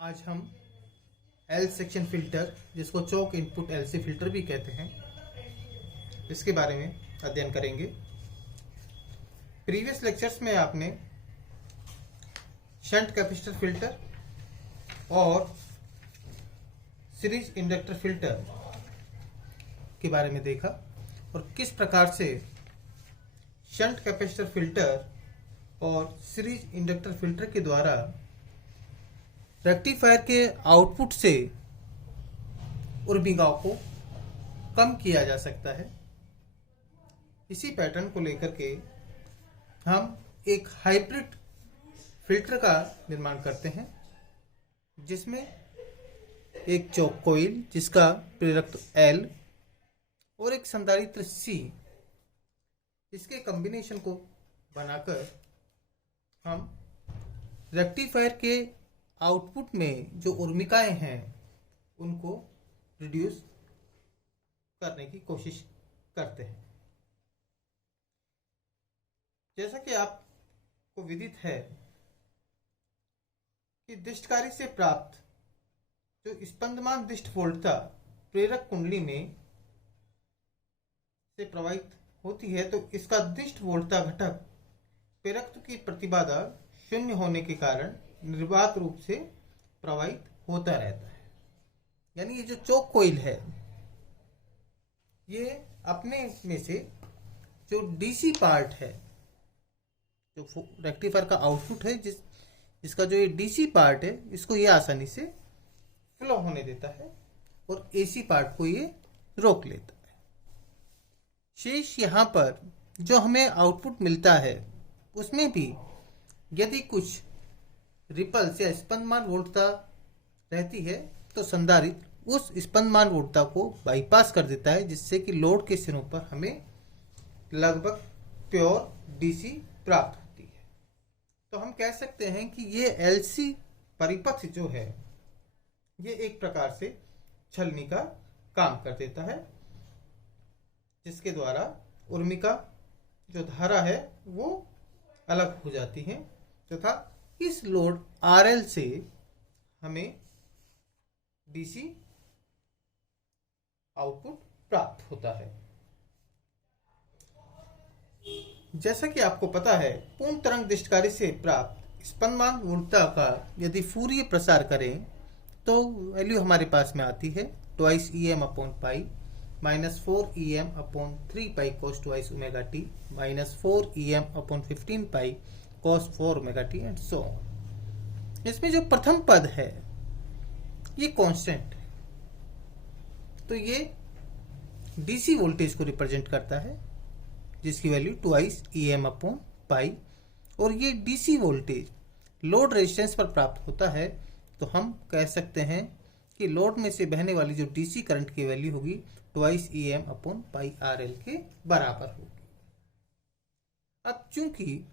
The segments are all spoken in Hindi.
आज हम एल सेक्शन फिल्टर, जिसको चोक इनपुट एलसी फिल्टर भी कहते हैं, इसके बारे में अध्ययन करेंगे। प्रीवियस लेक्चर्स में आपने शंट कैपेसिटर फिल्टर और सीरीज इंडक्टर फिल्टर के बारे में देखा और किस प्रकार से शंट कैपेसिटर फिल्टर और सीरीज इंडक्टर फिल्टर के द्वारा रेक्टिफायर के आउटपुट से उर्मिगाव को कम किया जा सकता है। इसी पैटर्न को लेकर के हम एक हाइब्रिड फिल्टर का निर्माण करते हैं, जिसमें एक चोक कोइल जिसका प्रेरक L और एक संधारित्र C, इसके कॉम्बिनेशन को बनाकर हम रेक्टिफायर के आउटपुट में जो उर्मिकाएं हैं उनको रिड्यूस करने की कोशिश करते हैं। जैसा कि आपको विदित है कि दिष्टकारी से प्राप्त जो स्पंदमान दिष्ट वोल्टता प्रेरक कुंडली में से प्रवाहित होती है, तो इसका दिष्ट वोल्टता घटक प्रेरकत्व की प्रतिबाधा शून्य होने के कारण निर्बाध रूप से प्रवाहित होता रहता है। यानी ये जो चोक कोइल है, ये अपने में से जो डीसी पार्ट है, जो रेक्टिफायर का आउटपुट है, इसका जो ये डीसी पार्ट है, इसको ये आसानी से फ्लो होने देता है और एसी पार्ट को ये रोक लेता है। शेष यहाँ पर जो हमें आउटपुट मिलता है, उसमें भी यदि कुछ रिपल्स या स्पंदमान वोल्टता रहती है, तो संधारित्र उस स्पंदमान वोल्टता को बाईपास कर देता है, जिससे कि लोड के सिरों पर हमें लगभग प्योर डीसी प्राप्त होती है। तो हम कह सकते हैं कि ये एलसी परिपथ जो है, ये एक प्रकार से छलनी का काम कर देता है, जिसके द्वारा उर्मिका जो धारा है वो अलग हो जाती है तथा इस लोड RL से हमें डीसी आउटपुट प्राप्त होता है। जैसा कि आपको पता है, पूर्ण तरंग दिष्टकारी से प्राप्त स्पंदमान वोल्टता का यदि फूरिये प्रसार करें तो वैल्यू हमारे पास में आती है twice EM upon pi minus 4 EM upon 3 pi cos twice omega T minus 4 EM upon 15 pi cos 4 omega T and so on. इसमें जो प्रथम पद है ये कांस्टेंट है, तो ये डीसी वोल्टेज को रिप्रेजेंट करता है, जिसकी value twice EM upon pi, और ये डीसी वोल्टेज लोड रेजिस्टेंस पर प्राप्त होता है। तो हम कह सकते हैं कि लोड में से बहने वाली जो डीसी करंट की वैल्यू होगी twice EM upon pi RL के बराबर होगी। अब चूंकि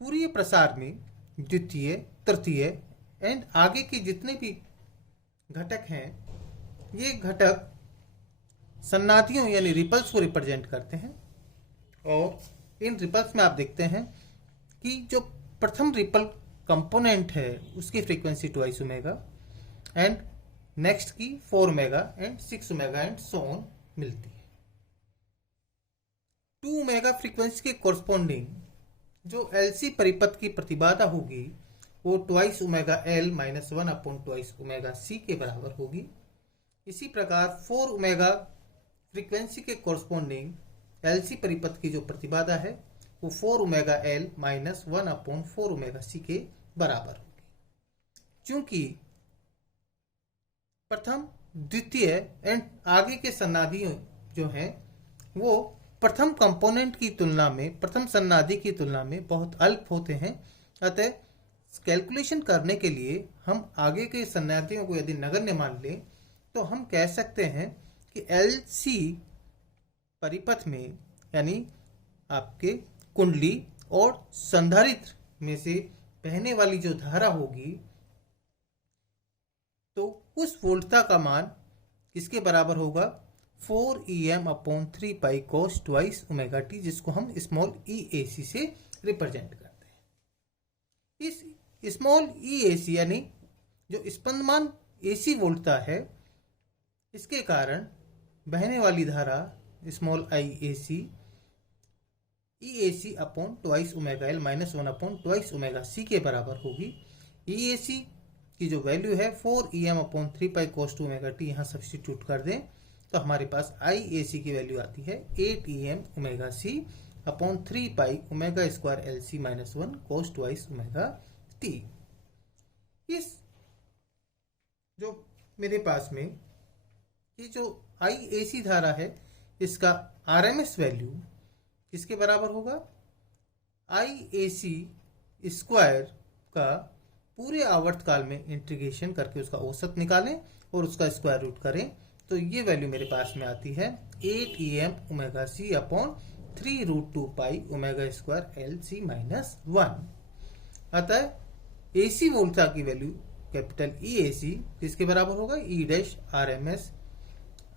फूरिये प्रसार में द्वितीय, तृतीय एंड आगे के जितने भी घटक हैं, ये घटक सन्नादियों यानी रिपल्स को रिप्रेजेंट करते हैं, और इन रिपल्स में आप देखते हैं कि जो प्रथम रिपल कंपोनेंट है उसकी frequency twice omega and next की 4 omega and 6 omega and so on मिलती है। 2 ओमेगा फ्रीक्वेंसी के कोरस्पोंडिंग जो एलसी परिपथ की प्रतिबाधा होगी वो twice omega L minus 1 upon twice omega C के बराबर होगी। इसी प्रकार 4 ओमेगा फ्रीक्वेंसी के कोरस्पोंडिंग एलसी परिपथ की जो प्रतिबाधा है वो 4 omega L minus 1 upon 4 omega C के बराबर होगी। चूंकि प्रथम, द्वितीय एंड आगे के सन्नादियों जो हैं वो प्रथम कंपोनेंट की तुलना में, प्रथम सन्नादि की तुलना में बहुत अल्प होते हैं, अतः कैलकुलेशन करने के लिए हम आगे के सन्नादियों को यदि नगण्य मान लें तो हम कह सकते हैं कि एलसी परिपथ में, यानी आपके कुंडली और संधारित्र में से बहने वाली जो धारा होगी, तो उस वोल्टता का मान किसके बराबर होगा 4 EM अपॉन 3 पाई cos ट्वाइस ओमेगा टी, जिसको हम स्मॉल EAC से रिप्रेजेंट करते हैं। इस स्मॉल ई एसी यानी जो स्पंदमान एसी वोल्टता है, इसके कारण बहने वाली धारा small i AC E AC upon twice omega L minus 1 upon twice omega C के बराबर होगी। ई एसी की जो वैल्यू है 4 EM upon 3 pi cos two omega t यहाँ सब्सटीट्यूट कर दें तो हमारे पास आई एसी की वैल्यू आती है 8 EM omega C upon 3 pi omega square L C minus 1 cos twice omega t. इस जो मेरे पास में ये जो आई एसी धारा है, इसका आरएमएस वैल्यू किसके बराबर होगा? आई एसी स्क्वायर का पूरे आवर्तकाल में इंटीग्रेशन करके उसका औसत निकालें और उसका स्क्वायर रूट करें तो ये वैल्यू मेरे पास में आती है 8 EM omega C upon 3 root 2 pi omega square L C minus 1। अतः एसी वोल्टा की वैल्यू कैपिटल ई एसी किसके बराबर होगा? E dash R M S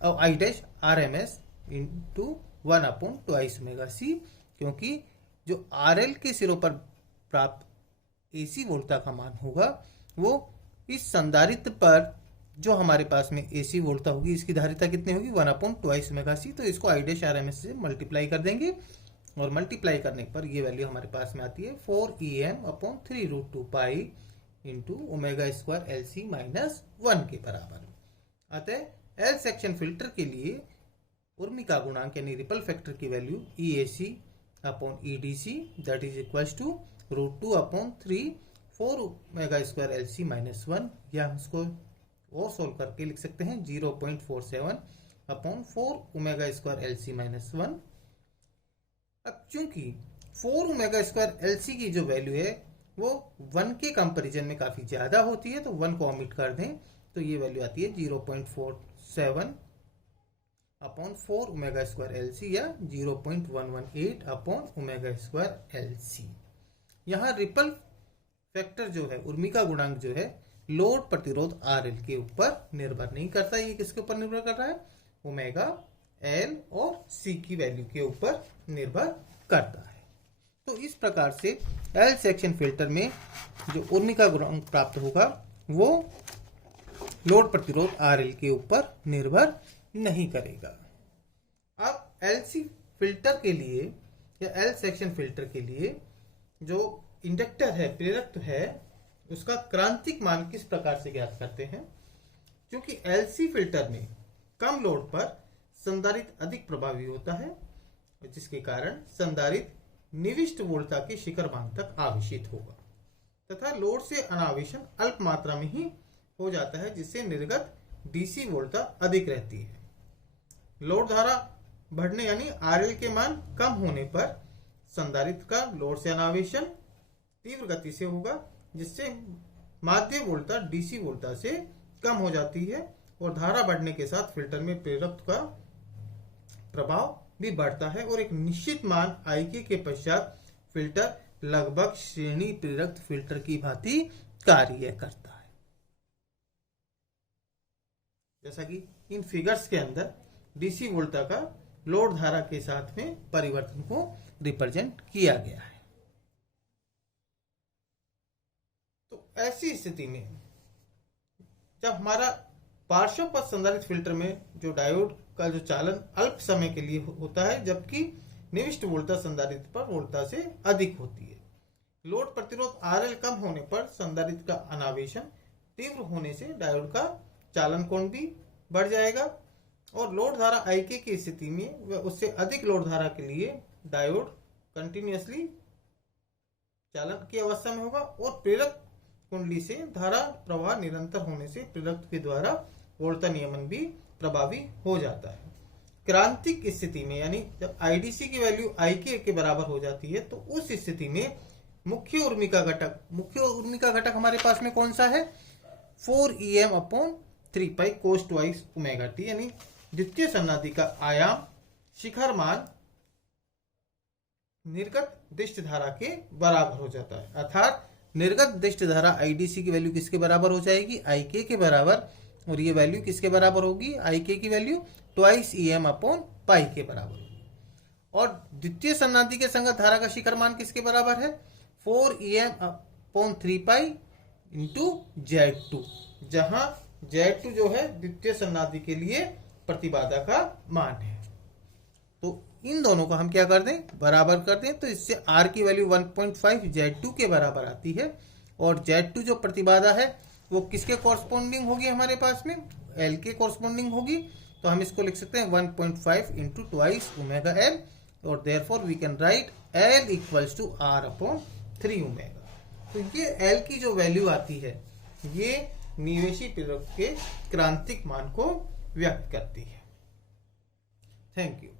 और I dash R M S into 1 upon twice omega C, क्योंकि जो आर एल के सिरों पर प्राप्त एसी वोल्टता का मान होगा वो इस संधारित्र पर जो हमारे पास में एसी वोल्टता होगी, इसकी धारिता कितनी होगी? 1 अपॉन ट्वाइस ओमेगा सी। तो इसको I dash R M S से मल्टीप्लाई कर देंगे और मल्टीप्लाई करने पर ये वैल्यू हमारे पास में आती है 4 EM upon 3 root 2 pi into omega square L C minus 1 के बराबर। अतः एल सेक्शन फिल्टर के लिए उर्मिका गुणांक यानी रिपल फैक्टर की value E A C upon E D C that is equals to root 2 upon 3 4 omega square L C minus 1, या उसको और सोल्व करके लिख सकते हैं 0.47 upon 4 omega square L C minus 1। अब चूंकि 4 ओमेगा स्क्वायर एल सी की जो वैल्यू है वो 1 के कंपेरिजन में काफी ज्यादा होती है, तो 1 को ओमिट कर दें तो ये वैल्यू आती है 0.47 upon 4 omega square L C या 0.118 upon omega square L C. यहाँ रिपल फैक्टर जो है, उर्मिका गुणांक जो है, लोड प्रतिरोध आर एल के ऊपर निर्भर नहीं करता। ये किसके ऊपर निर्भर कर रहा है? ओमेगा एल और सी की वैल्यू के ऊपर निर्भर करता है। तो इस प्रकार से एल सेक्शन फिल्टर में जो उर्मिका गुणांक प्राप्त होगा वो लोड प्रतिरोध आर एल के ऊपर निर्भर नहीं करेगा। अब एलसी फिल्टर के लिए या एल सेक्शन फिल्टर के लिए जो इंडक्टर है, प्रेरक है, उसका क्रांतिक मान किस प्रकार से ज्ञात करते हैं? क्योंकि एलसी फिल्टर में कम लोड पर संधारित्र अधिक प्रभावी होता है, जिसके कारण संधारित्र निविष्ट वोल्टता के शिखर मान तक आवेशित होगा तथा लोड से अनावेशन अल्प मात्रा में ही हो जाता है, जिससे निर्गत डीसी वोल्टता अधिक रहती है। लोड धारा बढ़ने यानी आरएल के मान कम होने पर संधारित्र का लोड से अनावेशन तीव्र गति से होगा, जिससे माध्य वोल्टता डीसी वोल्टता से कम हो जाती है और धारा बढ़ने के साथ फिल्टर में प्रेरक का प्रभाव भी बढ़ता है और एक निश्चित मान आईके के पश्चात फिल्टर लगभग श्रेणी प्रेरक फिल्टर की भांति कार्य करता है। जैसा कि इन फिगर्स के अंदर डीसी वोल्टता का लोड धारा के साथ में परिवर्तन को रिप्रेजेंट किया गया है। तो ऐसी स्थिति में जब हमारा पार्श्व पथ संधारित्र फिल्टर में जो डायोड का जो चालन अल्प समय के लिए होता है, जबकि निविष्ट वोल्टता संधारित्र पर वोल्टता से अधिक होती है। लोड प्रतिरोध आरएल कम होने पर संधारित्र का अनावेशन तीव्र होने से डायोड का चालन कोण भी बढ़ जाएगा और लोड धारा आईके की स्थिति में उससे अधिक लोड धारा के लिए डायोड कंटिन्यूअसली चालन की अवस्था में होगा और प्रेरक कुंडली से धारा प्रवाह निरंतर होने से प्रेरक के द्वारा वोल्टता नियमन भी प्रभावी हो जाता है। क्रांतिक स्थिति में यानी जब आईडीसी की वैल्यू आईके के बराबर हो जाती है तो उस स्थिति में मुख्य उर्मिका घटक हमारे पास में कौन सा है? 4 EM अपॉन 3 पाई कोस ट्वाइस ओमेगा टी, यानी द्वितीय सन्नादि का आयाम शिखर मान निर्गत दिष्ट धारा के बराबर हो जाता है। अर्थात निर्गत दिष्ट धारा आईडीसी की वैल्यू किसके बराबर हो जाएगी? आईके के बराबर, और ये वैल्यू किसके बराबर होगी? आईके की value twice EM upon pi के बराबर होगी। और द्वितीय सन्नादि के संगत धारा का शिखर मान किसके बराबर है? 4 EM upon 3 pi into Z2, जहां Z2 जो है द्वितीय समनादि के लिए प्रतिबाधा का मान है। तो इन दोनों को हम क्या कर दें, बराबर कर दें, तो इससे R की वैल्यू 1.5 Z2 के बराबर आती है, और Z2 जो प्रतिबाधा है वो किसके कॉरस्पॉन्डिंग होगी, हमारे पास में L के कॉरस्पॉन्डिंग होगी। तो हम इसको लिख सकते हैं 1.5 इंटू ट्वाइस ओमेगा L, और therefore we can write L equals to R upon 3 omega. तो ये L की जो वैल्यू आती है ये निवेशी प्रेरक के क्रांतिक मान को व्यक्त करती है। Thank you.